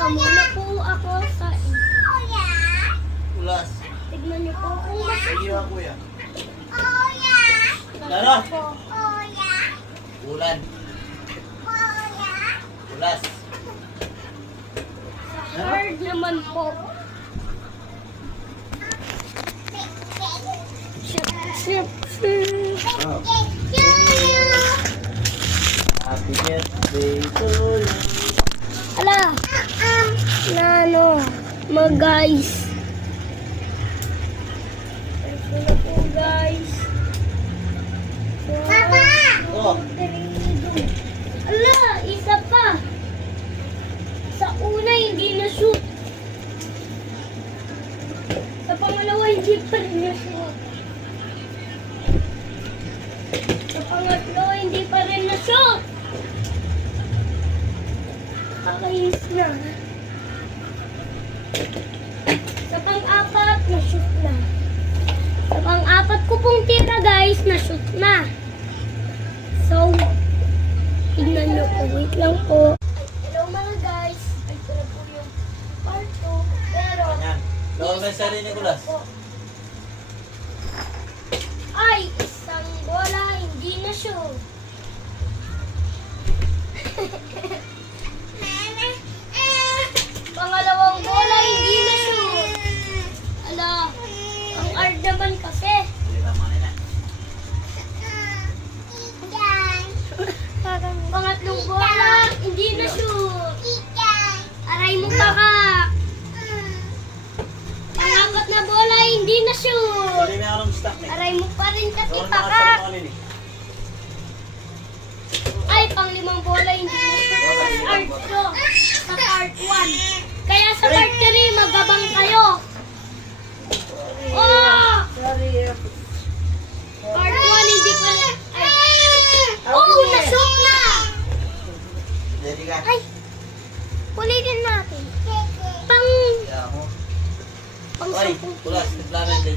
Sa muna po ako sa Ulas. tignan niyo po kung Sige ba, kuya? masarap Laro. po. Ulan. Ulas. Hard naman po. Ship, ship, ship. Oh. Happy birthday to you. Ala, na ano, mga guys. Ito na po guys. Papa! Oh. Ala, isa pa. Sa una hindi na shoot. Sa pangalawa hindi pa rin na shoot. Sa pangatlo hindi pa rin na shoot. Kakayis na. Sa pang-apat, na-shoot na. Sa pang-apat ko pong tira, guys, na-shoot na. So, tignan nyo po. Wait lang po. Hello mga guys. Ito na po yung part 2. Pero, Ayan. Lawag na sa rin ni Kulas. ay, isang bola, hindi na-shoot. Pangalawang bola, hindi na shoot. Ala, ang hard naman kasi. Pangatlong bola, hindi na shoot. Aray mo pa ka. Pangapat na bola, hindi na shoot. Sorry na akong stock na. Aray mo pa rin kasi Sorry pa na ka. ako sa Ay, panglimang bola, hindi na shoot. Part 2, sa part 1. Kaya sa part 3, magabang kayo. Oh! Sorry. Part 1, hindi pa rin. Oh, na-shoot na! Ready ka? Ay, ulitin natin. Pang, Kaya ako. pang Ay, 10. Kulas. Naglaman din.